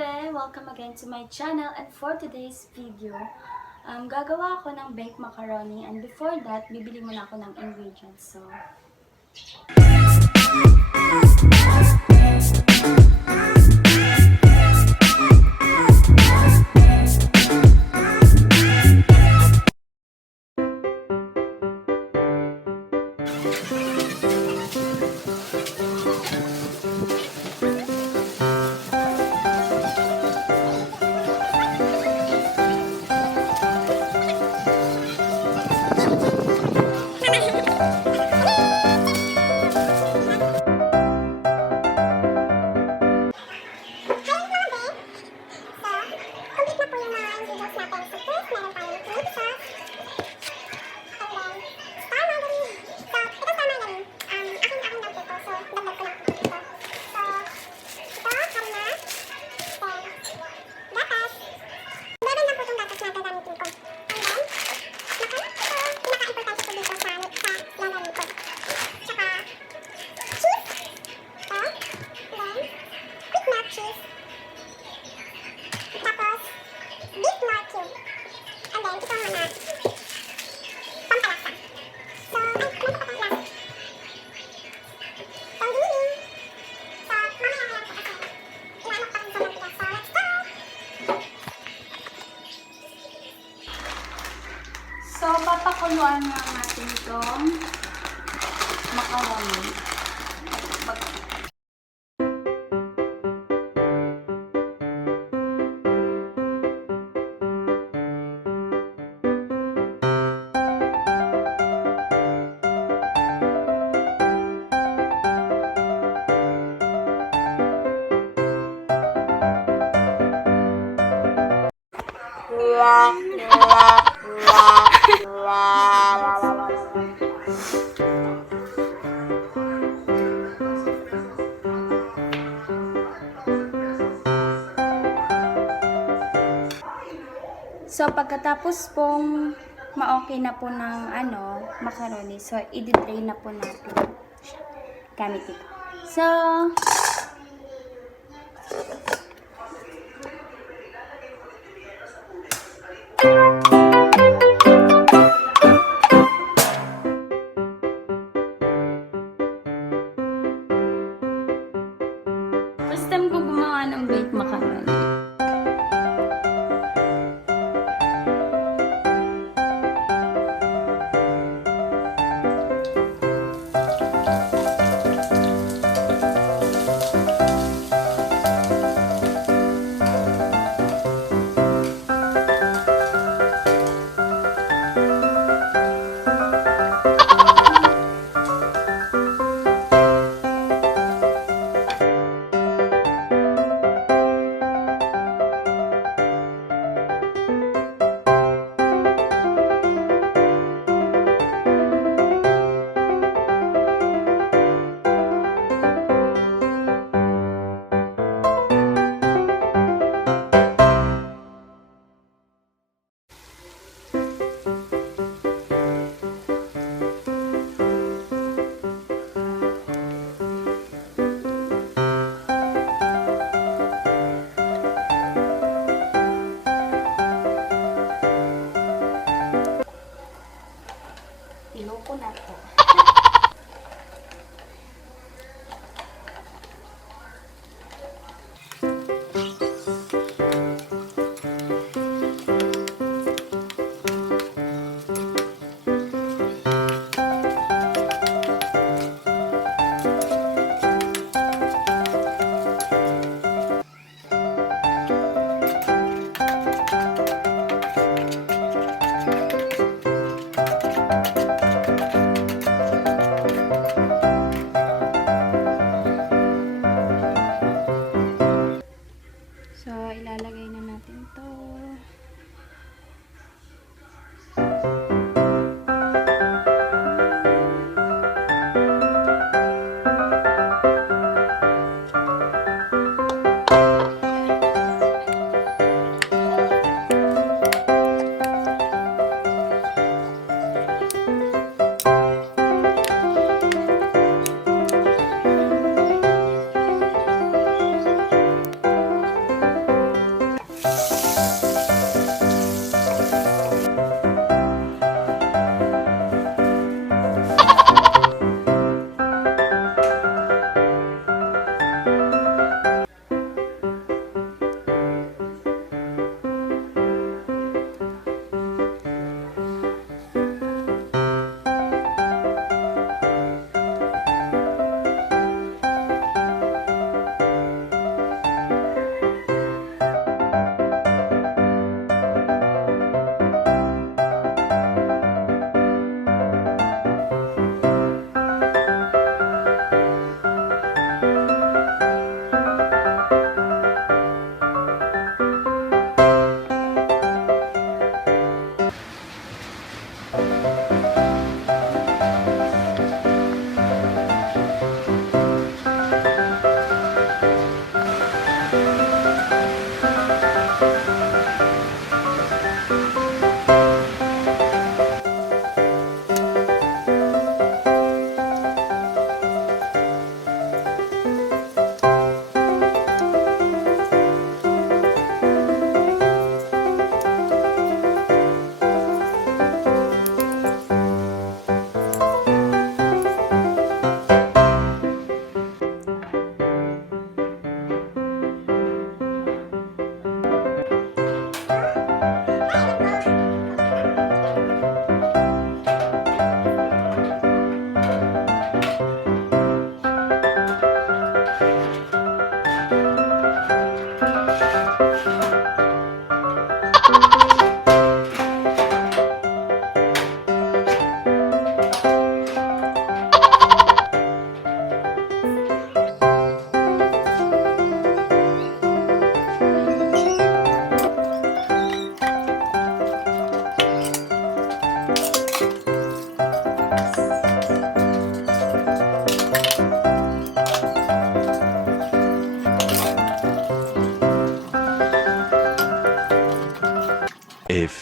Be! Welcome again to my channel, and for today's video, gagawa ako ng baked macaroni, and before that, bibili muna ako ng ingredients. So, papakuluan nga natin itong macaroni. So, pagkatapos pong ma-okay na po ng macaroni, so, i-drain na po natin gamit ito. So, first time ko gumawa ng baked macaroni.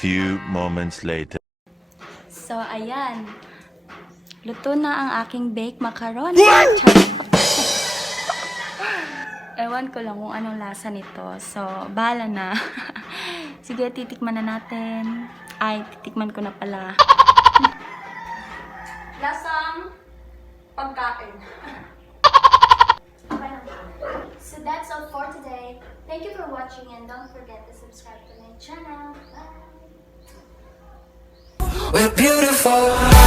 few moments later. So, ayan. Luto na ang aking baked macaroni. Charot. Ewan ko lang kung anong lasa nito. So, bahala na. Sige, titikman na natin. Ay, titikman ko na pala. Lasang pagkain. Okay na. So, that's all for today. Thank you for watching and don't forget to subscribe to my channel. Bye! We're beautiful.